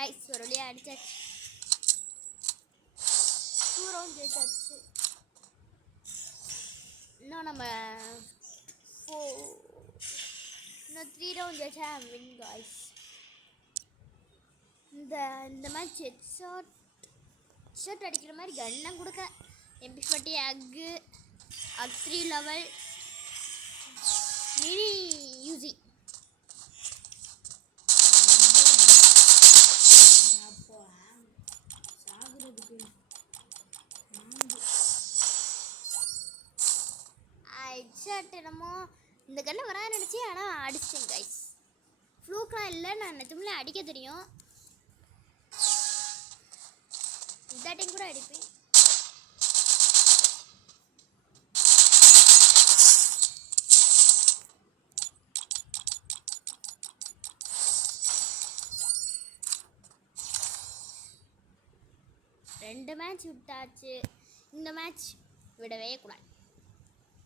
கைஸ் ஒரு வழியாக அடிச்சாச்சு. 2 ரவுண்ட் ஜெயிச்சாச்சு. இன்னும் நம்ம இன்னும் 3 ரவுண்ட் ஜெயிச்சா வின் கைஸ். இந்த மேட்ச் ஹெட்ஷாட் அடிக்கிற மாதிரி கன்லாம் கொடுக்க MP40 அக் 3 லெவல் மினி யூசி. ஹெட்ஷாட் என்னமோ இந்த கல்ல வரான்னு நினச்சி ஆனால் அடிச்சேன் கைஸ். ஃப்ளூக்லாம் இல்லை, நான் நிஜமில்ல அடிக்க தெரியும். இந்த டைம் கூட அடிப்பேன். ரெண்டு மேட்ச் விட்டாச்சு. இந்த மேட்ச் விடவே கூடாது.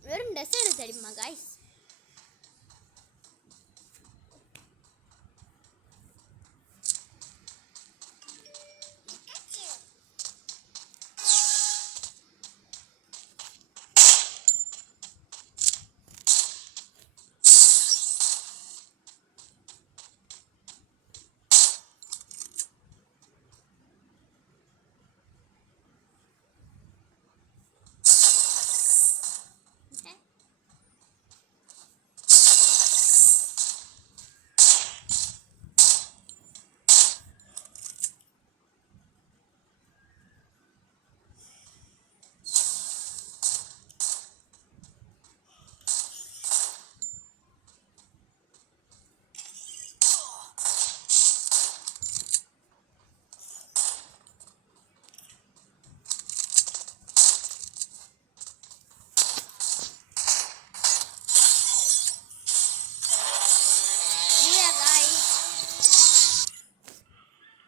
வெறும் டெசர்ட் அடிப்போமா கைஸ்.